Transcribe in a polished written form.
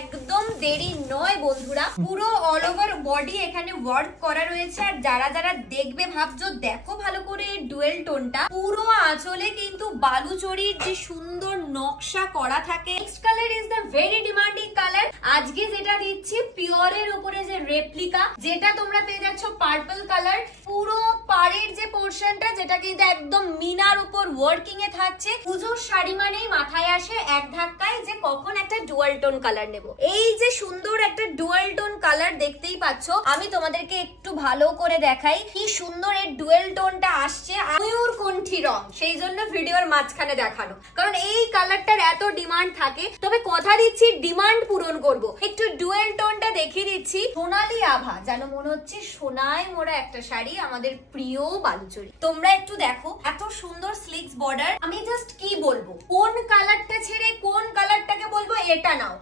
একদম দেরি নয় বন্ধুরা, পুরো অল ওভার বডি এখানে ওয়ার্ক করা রয়েছে। আর যারা যারা দেখবে ভাবছো দেখো ভালো করে ডুয়েল টোনটা, পুরো আঁচলে কিন্তু বালুচরীর যে সুন্দর নকশা করা থাকে। Next colour is the very demanding colour. আজকে যেটা দিচ্ছি পিওরের উপরে যে রেপ্লিকা, যেটা তোমরা পেয়ে যাচ্ছ পার্পল কালার। পুরো পাড়ের যে পোর্শনটা, যেটা কিন্তু একদম মিনার উপর ওয়ার্কিং এ থাকছে। পুজোর শাড়ি মানেই মাথায় আসে এক ধাক্কায় যে কখন একটা ডুয়াল টোন কালার নেব। এই যে সুন্দর একটা ডুয়াল টোন কালার দেখতেই পাচ্ছ, আমি তোমাদেরকে একটু ভালো করে দেখাই কি সুন্দর এই ডুয়াল টোনটা আসছে। ময়ূর কণ্ঠী রং, সেই জন্য ভিডিওর মাঝখানে দেখানো, কারণ এই কালারটার এত ডিমান্ড থাকে। তবে কথা দিচ্ছি ডিমান্ড পূরণ করব। একটু ডুয়াল টোনটা দেখিয়ে দিচ্ছি। সোনালি আভা, যেন মনে হচ্ছে সোনায় মোড়া একটা শাড়ি, আমাদের প্রিয় বালুচরী। তোমরা একটু দেখো এত সুন্দর স্লিকস বর্ডার। আমি জাস্ট কি বলবো, কোন কালারটা ছেড়ে কোন কালারটাকে বলবো এটা নাও।